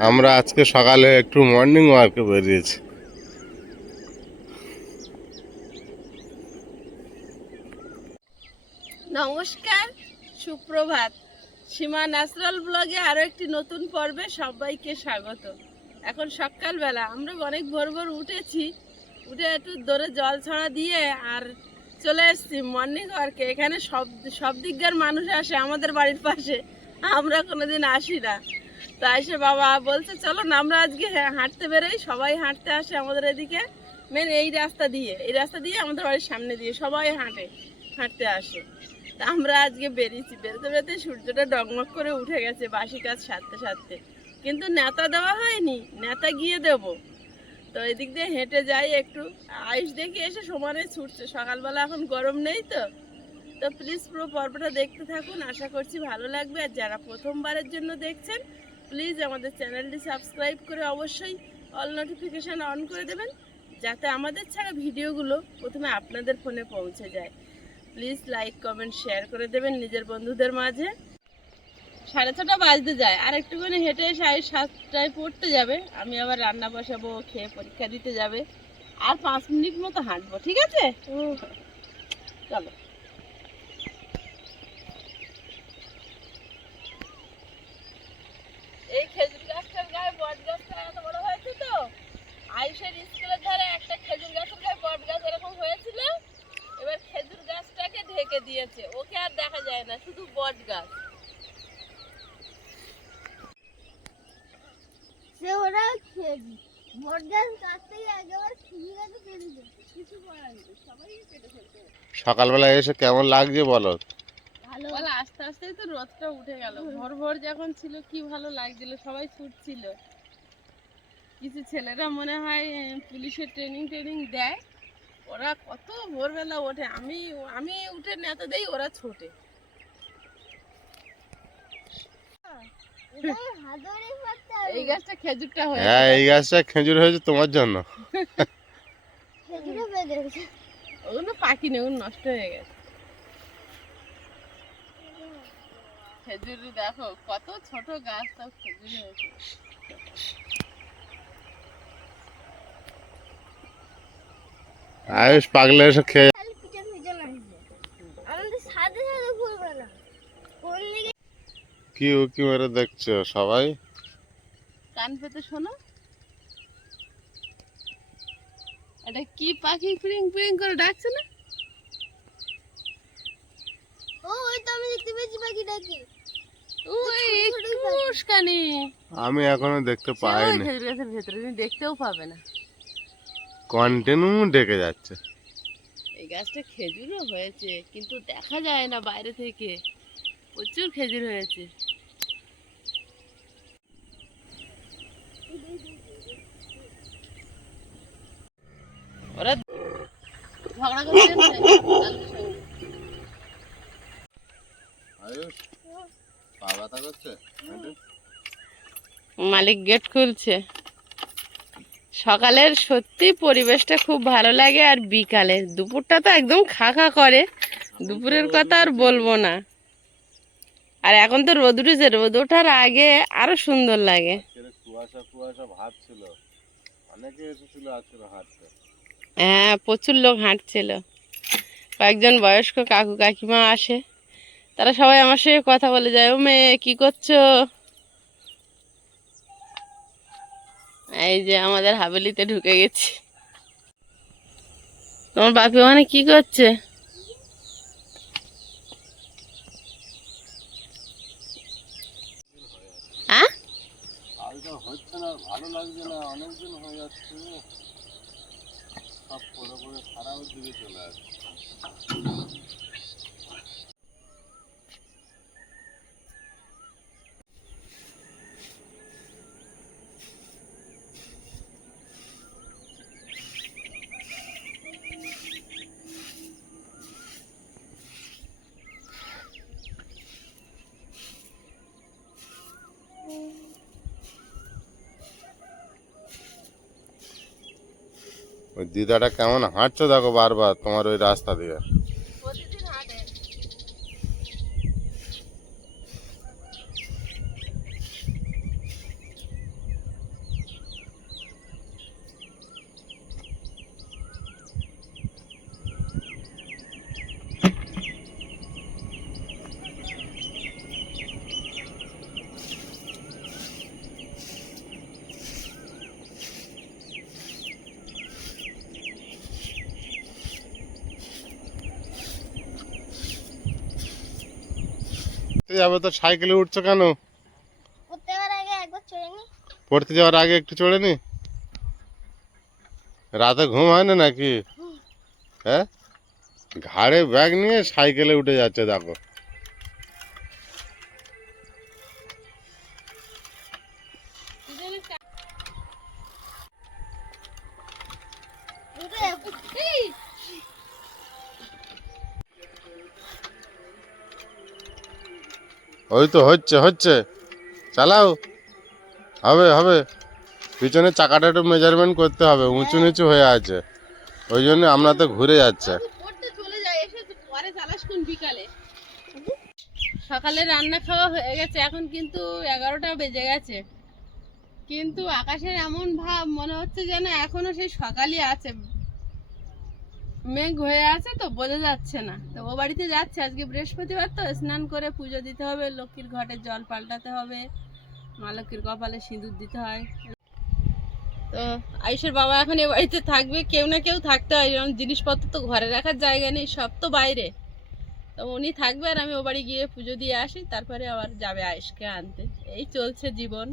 আমরা আজকে সকালে একটু মর্নিং ওয়ার্কে বেরিয়েছি। নমস্কার, সুপ্রভাত। সীমা ন্যাচারাল ব্লগে আরও একটি নতুন পর্বে সবাইকে স্বাগত। এখন সকালবেলা আমরা অনেক ভোর ভোর উঠে একটু দৌড়ে জল ছড়া দিয়ে আর চলে এসেছি মর্নিং ওয়ার্কে। এখানে সব দিককার মানুষ আসে আমাদের বাড়ির পাশে, আমরা কোনোদিন আসি না। তা এসে বাবা বলছে চলো না আমরা আজকে হাঁটতে বেরোই। সবাই হাঁটতে আসে আমাদের এদিকে, মেন এই রাস্তা দিয়ে আমাদের বাড়ির সামনে দিয়ে সবাই হাঁটতে আসে। তা আমরা আজকে বেরিয়েছি, বেরোতে সূর্যটা ডগমগ করে উঠে গেছে বাসি কাজ সারতে। কিন্তু নেতা দেওয়া হয়নি, নেতা গিয়ে দেব। তো এদিক দিয়ে হেঁটে যাই, একটু আইস দেখে এসে সমানে ছুটছে। সকালবেলা এখন গরম নেই তো প্লিজ পুরো পর্বটা দেখতে থাকুন, আশা করছি ভালো লাগবে। আর যারা প্রথমবারের জন্য দেখছেন প্লিজ আমাদের চ্যানেলটি সাবস্ক্রাইব করে অবশ্যই অল নোটিফিকেশান অন করে দেবেন, যাতে আমাদের ছাড়া ভিডিওগুলো প্রথমে আপনাদের ফোনে পৌঁছে যায়। প্লিজ লাইক কমেন্ট শেয়ার করে দেবেন নিজের বন্ধুদের মাঝে। 6:30 বাজতে যায়, আর একটুখানি হেঁটে 7:30 পড়তে যাবে। আমি আবার রান্না বসাবো, খেয়ে পরীক্ষা দিতে যাবে। আর 5 মিনিট মতো হাঁটবো, ঠিক আছে? চলো। এই খেজুর গাছটার গায়ে বট গাছটা এত বড় হয়েছে তো, আয়ুষের স্কুলের ধারে একটা খেজুর গাছের গায়ে বট গাছ এরকম হয়েছিল। এবার খেজুর গাছটাকে ঢেকে দিয়েছে, ওকে আর দেখা যায় না, শুধু বট গাছ। সকালবেলা এসে কেমন লাগছে বলো? ভালো, আস্তে আস্তে তো রোদটা উঠে গেল। ভোর ভোর যখন ছিল কি ভালো লাগছিল, সবাই ছুটছিল। কিছু ছেলেরা মনে হয় পুলিশের ট্রেনিং দেয়, ওরা কত ভোরবেলা ওঠে। আমি উঠে নেতা দেই, ওরা ছোটে। এই গাছটা খেজুরটা হয়েছে। হ্যাঁ, এই গাছটা খেজুর হয়েছে তোমার জন্য। ওগুলো পাকিনি, ওগুলো নষ্ট হয়ে গেছে। খেজুর দেখো কত ছোট গাছ, তাও খেজুর হয়েছে। আয়ুষ পাগলে এসে খেয়ে কি উকি মেরে দেখছো সবাই? কান পেতে শোনো, এটা কি পাখি ফিরিং ফিরিং করে ডাকছে না? ওই তো আমি দেখতে পেয়েছি পাখিটাকে। ওই কুশকানি। আমি এখনো দেখতে পাইনি। খেজুর গাছের ভেতরে তুমি দেখতেও পাবে না, কন্টিনিউ ডেকে যাচ্ছে। এই গাছটা খেজুরও হয়েছে কিন্তু দেখা যায় না বাইরে থেকে। প্রচুর খেজুর হয়েছে। ওরা ঝগড়া করতে মালিক গেট খুলছে। সকালের সত্যি পরিবেশটা খুব ভালো লাগে, আর বিকালে দুপুরটা তো একদম খা করে। দুপুরের কথা আর বলবো না। আর এখন তো রোদ উঠেছে, রোদ ওঠার আগে আরো সুন্দর লাগে। কুয়াশা ভাব ছিল, অনেকে এসেছিল আজকে হাঁটতে। হ্যাঁ, প্রচুর লোক হাঁটছিল। কয়েকজন বয়স্ক কাকু কাকিমা আসে, তারা সবাই আমার সঙ্গে কথা বলে যায়। ও মেয়ে কি করছো? এই যে আমাদের হাভেলিতে ঢুকে গেছি। তোমার বাপি ওখানে কি করছে? হ্যাঁ, হচ্ছে না, ভালো লাগছে না, অনেকদিন হয়ে যাচ্ছে। সব পরে পরে খারাপের দিকে চলে আসছে। ওই দিদাটা কেমন হাঁটছো দেখো বারবার তোমার ওই রাস্তা দিয়ে। পড়তে যাবে তো সাইকেলে উঠছো কেন? পড়তে যাওয়ার আগে একবার চড়ে নি। পড়তে যাওয়ার আগে একটু চড়ে নি? রাতে ঘুম হয় না নাকি? হ্যাঁ, ঘাড়ে ব্যাগ নিয়ে সাইকেলে উঠে যাচ্ছে দেখো। ওই তো হচ্ছে হচ্ছে, চালাও, হবে হবে। পিছনের চাকাটা একটু মেজারমেন্ট করতে হবে, উঁচু নিচু হয়ে আছে, ওই জন্য আমরা তো ঘুরে যাচ্ছে। পড়তে চলে যায়, এসে পরে চালাস কোন বিকালে। সকালে রান্না খাওয়া হয়ে গেছে, এখন কিন্তু 11টা বেজে গেছে, কিন্তু আকাশের এমন ভাব মনে হচ্ছে যেন এখনো সেই সকালই আছে, মেঘ হয়ে আছে তো বোঝা যাচ্ছে না। তো ও বাড়িতে যাচ্ছে, আজকে বৃহস্পতিবার তো, স্নান করে পুজো দিতে হবে, লক্ষ্মীর ঘটের জল পাল্টাতে হবে, মা লক্ষ্মীর কপালে সিঁদুর দিতে হয়। তো আয়ুষের বাবা এখন এ বাড়িতে থাকবে, কেউ না কেউ থাকতে হয়, যেমন জিনিসপত্র তো ঘরে রাখার জায়গা নেই, সব তো বাইরে। তো উনি থাকবে আর আমি ও বাড়ি গিয়ে পুজো দিয়ে আসি, তারপরে আবার যাবে আয়ুষকে আনতে। এই চলছে জীবন।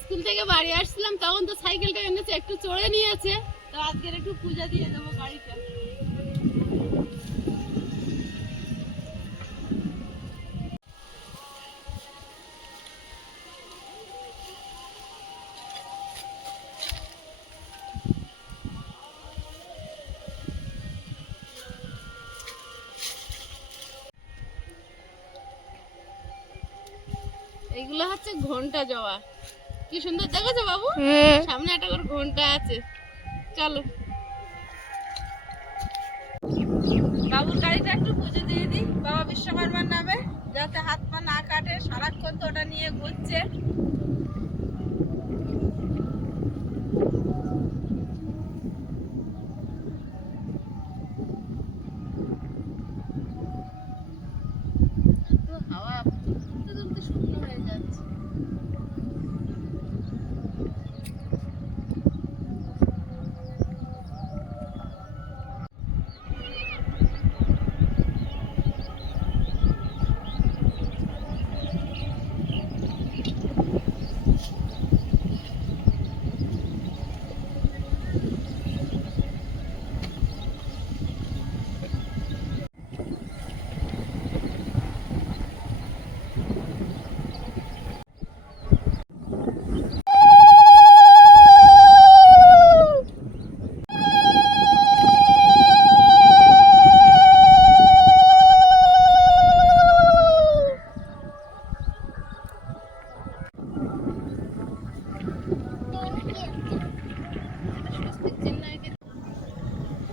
স্কুল থেকে বাড়ি আসছিলাম তখন তো সাইকেলটা এনেছে, একটু চড়ে নিয়েছে, তো আজকের একটু পূজা দিয়ে দেবো গাড়িটা। এইগুলো হচ্ছে ঘন্টা জবা, কি সুন্দর দেখেছো বাবু, সামনে একটা করে ঘন্টা আছে। চলো বাবুর গাড়িটা একটু পুজো দিয়ে দিই বাবা বিশ্বকর্মার নামে, যাতে হাত পা না কাটে, সারাক্ষণ তো ওটা নিয়ে ঘুরছে। তো হাওয়া দুলতে দুলতে শুকনো হয়ে যাচ্ছে।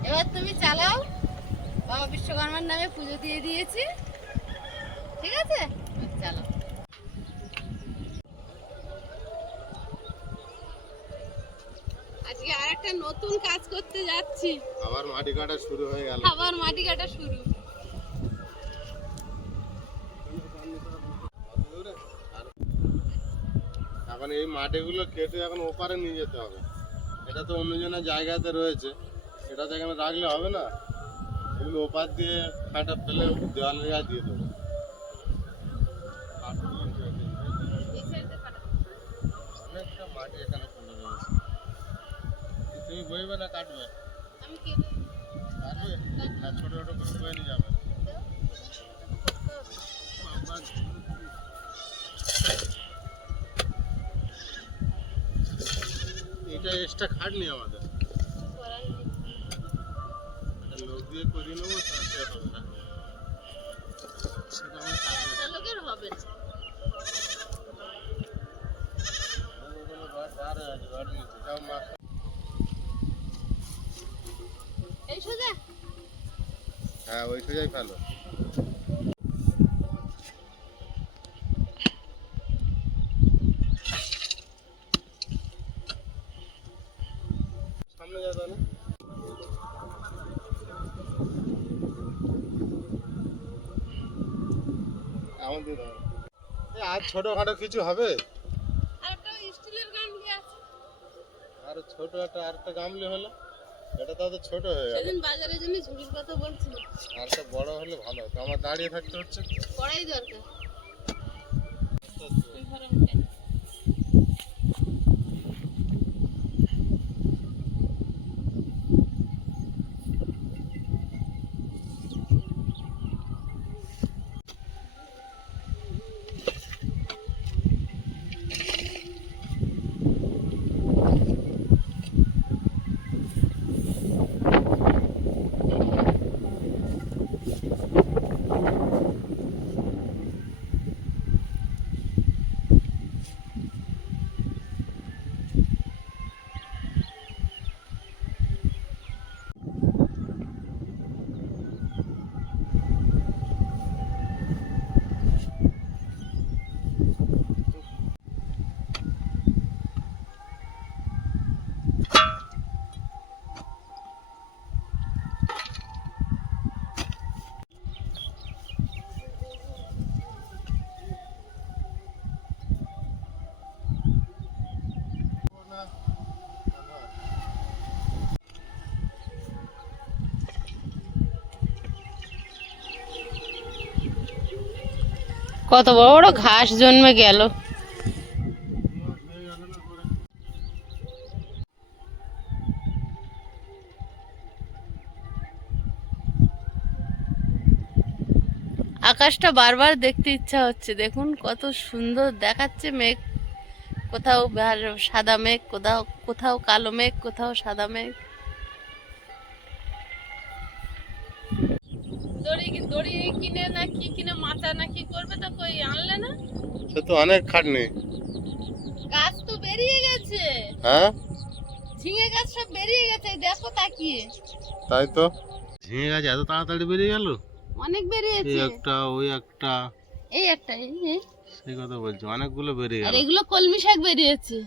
এবার তুমি চালাও, বাবা বিশ্বকর্মার নামে পুজো দিয়ে দিয়েছি, ঠিক আছে, চালাও। আজকে আরেকটা নতুন কাজ করতে যাচ্ছি, আবার মাটি কাটা শুরু হয়ে গেল। আবার মাটি কাটা শুরু। এখন এই মাটিগুলো কেটে এখন ওপারে নিয়ে যেতে হবে, এটা তো অন্যজনের জায়গাতে রয়েছে, এটা তো এখানে রাখলে হবে না, এগুলো ওপার দিয়ে কাটা ফেলে দেওয়ালের গায়ে দিয়ে দেবো। অনেকটা মাটি এখানে পড়ে রয়েছে, তুমি বইবে না কাটবে? আমি কেটে কাটবে না, ছোটো ছোটো করে বয়ে নিয়ে যাবে। এটা এক্সট্রা খাটনি আমাদের, লোক দিয়ে করিয়ে নেবো, তাতে হবে না, সেটা আমার কাটবে না। লোকের হবে না। এই সোজা, হ্যাঁ ওই সোজাই ফেলো। সামনে যা তাহলে। এমন দিতে হবে, আর ছোটখাটো কিছু হবে, আর একটা স্টিলের গামলি আছে, আর ছোট একটা আরেকটা গামলি হলো, এটা তো ছোট হয়ে গেল। সেদিন বাজারের জন্য ঝুড়ির কথা বলছিল। আর তো বড় হলে ভালো হতো, আমার দাঁড়িয়ে থাকতে হচ্ছে। কড়াই দরকার। ওই ঘরে উঠে। কত বড় বড় ঘাস জন্মে গেল। আকাশটা বারবার দেখতে ইচ্ছা হচ্ছে, দেখুন কত সুন্দর দেখাচ্ছে। মেঘ কোথাও সাদা মেঘ, কোথাও কোথাও কালো মেঘ, কোথাও সাদা মেঘ। দড়ি দড়ি কিনে না কি কিনে মাথা না কি করবে, তো কই আনলে না? সে তো অনেক খাটনি। গাছ তো বেরিয়ে গেছে, হ্যাঁ ঝিঙে গাছ সব বেরিয়ে গেছে, দেখো তাকিয়ে। তাই তো, ঝিঙে গাছ এত তাড়াতাড়ি বেরিয়ে গেল। অনেক বেরিয়েছে। এই একটা, ওই একটা, এই একটা, এই সেই কথা বলছি, অনেকগুলো বেরিয়ে আর গেল। এগুলো কলমি শাক বেরিয়েছে,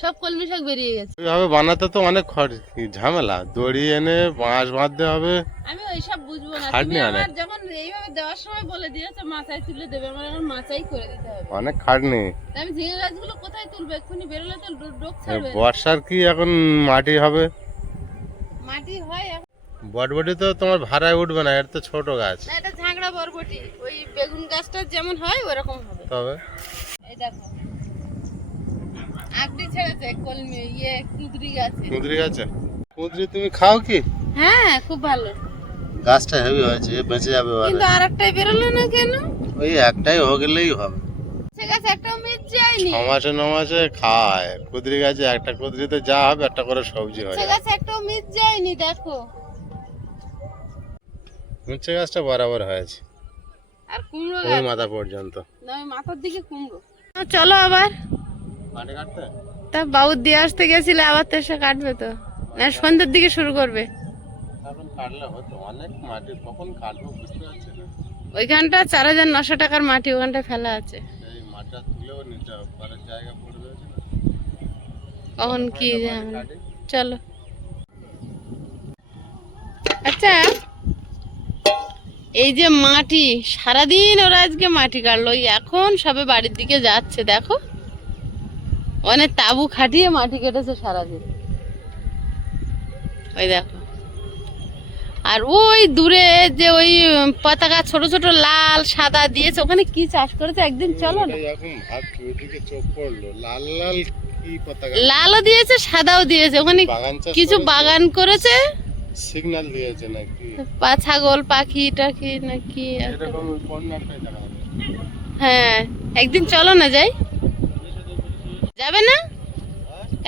সব কলমি শাক বেরিয়ে গেছে। এইভাবে বানাতে তো অনেক ঝামেলা, দড়ি এনে বাঁশ বাঁধতে হবে। আমি ওইসব বুঝবো না, খাটনি তুমি অনেক। আমার যখন এইভাবে দেওয়ার সময় বলে দিয়েছো মাচায় তুলে দেবে, আমার এখন মাচাই করে দিতে হবে। অনেক খাটনি। তা আমি ঝিঙে গাছগুলো কোথায় তুলবো? এক্ষুনি বেরোলে তো ডোক এই ছাড়বে। বর্ষার কি এখন মাটি হবে? মাটি হয় এখন। বটবটি তো তোমার ভাড়ায় উঠবে না, এটা তো ছোট গাছ। না, এটা ঝাঁকড়া বরবটি, ওই বেগুন গাছটা যেমন হয় ওরকম হবে। তবে এই দেখো আকড়ি ছেড়েছে, কলমি কুঁদরি গাছে। কুঁদরি গাছে, কুঁদরি তুমি খাও কি? হ্যাঁ, খুব ভালো। গাছটা হেভি হয়েছে, বেঁচে যাবে কিন্তু আর একটাই বেরোলো না কেন? ওই একটাই হয়ে গেলেই হবে। সে গাছে একটাও মিট যায়নি। 6 মাসে 9 মাসে খায় কুঁদরি গাছে, একটা কুঁদরিতে যা হবে একটা করে সবজি হয়। সে গাছে একটাও মিট যায়নি, দেখো। উচ্ছে গাছটা বরাবর হয়েছে আর কুমড়ো ওই গাছ, মাথা পর্যন্ত। না ওই মাথার দিকে কুমড়ো। চলো আবার। মাটি কাটতে তা বাবুর দিয়ে আসতে গেছিলে, আবার তো এসে কাটবে তো, না সন্ধ্যের দিকে শুরু করবে? এখন কাটলে হতো, অনেক মাটি কখন কাটবো বুঝতে পারছি না। ওইখানটা 4,900 টাকার মাটি ওখানটা ফেলা আছে। এই মাটিটা তুলেও নিতে হবে, পরের জায়গা পড়বে আছে না। কখন কি জানি। কাটি। চলো। আচ্ছা, এই যে মাটি, সারাদিন ওরা আজকে মাটি কাটলো, ওই এখন সবে বাড়ির দিকে যাচ্ছে, দেখো অনেক তাবু খাটিয়ে মাটি কেটেছে সারাদিন। ওই দেখো, আর ওই দূরে যে ওই পতাকা ছোট ছোট লাল সাদা দিয়েছে, ওখানে কি চাষ করেছে একদিন চলো না। এই এখন ভাবছি ওইদিকে চোখ পড়লো, লাল লাল কি পতাকা, লালও দিয়েছে সাদাও দিয়েছে, ওখানে বাগান চাষ কিছু করেছে? বাগান করেছে, সিগন্যাল দিয়েছে নাকি? ছাগল পাখি টাখি নাকি একটা। এরকম কোন একটাই দেখা যাবে। হ্যাঁ, একদিন চলো না যাই। যাবে না?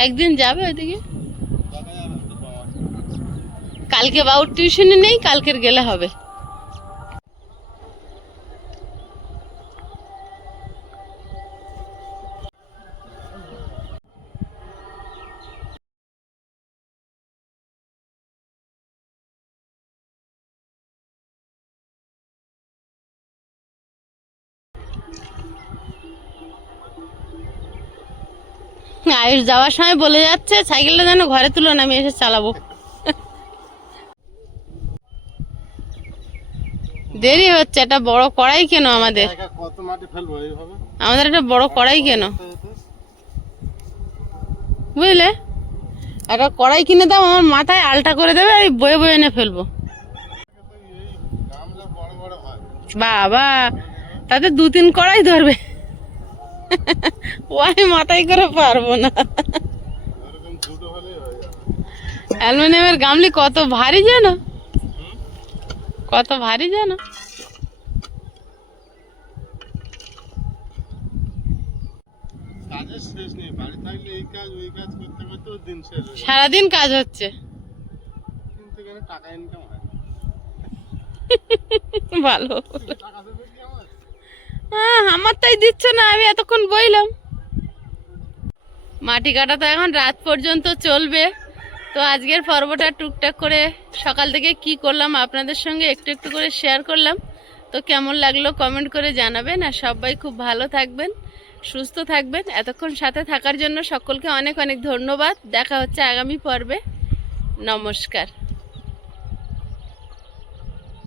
একদিন যাবে ওইদিকে। দেখা যাবে তো পাওয়া। কালকে বাবুর টিউশনি নেই, কালকের গেলে হবে। আয়ুষ যাওয়ার সময় বলে যাচ্ছে সাইকেলটা যেন ঘরে তুলো না, আমি এসে চালাবো। দেরি হচ্ছে, একটা বড় কড়াই কেন আমাদের? জায়গা কত মাটি ফেলবো এইভাবে? আমাদের একটা বড় কড়াই কেন, বুঝলে? একটা কড়াই কিনে দাও, আমার মাথায় আলটা করে দেবে, আমি বয়ে বয়ে এনে ফেলবো। এই গামলা বড় বড় হয়, বাবা, তাতে 2-3 কড়াই ধরবে। ও আমি মাথায় করে পারবো না। এরকম দুটো হলেই হয়ে যাবে। অ্যালুমিনিয়ামের গামলি কত ভারী জানো, কত ভারী জানো। কাজের শেষ নেই, বাড়ি থাকলে এই কাজ ওই কাজ করতে করতে দিন শেষ হয়ে যায়। সারাদিন কাজ হচ্ছে, কিন্তু এখানে টাকা ইনকাম হয়, ভালো। টাকা দেবে কি আমার? আমার তাই দিচ্ছ না, আমি এতক্ষণ বইলাম। মাটি কাটা তো এখন রাত পর্যন্ত চলবে। তো আজকের পর্বটা টুকটাক করে সকাল থেকে কি করলাম আপনাদের সঙ্গে একটু একটু করে শেয়ার করলাম। তো কেমন লাগলো কমেন্ট করে জানাবেন, আর সবাই খুব ভালো থাকবেন, সুস্থ থাকবেন। এতক্ষণ সাথে থাকার জন্য সকলকে অনেক অনেক ধন্যবাদ। দেখা হচ্ছে আগামী পর্বে। নমস্কার।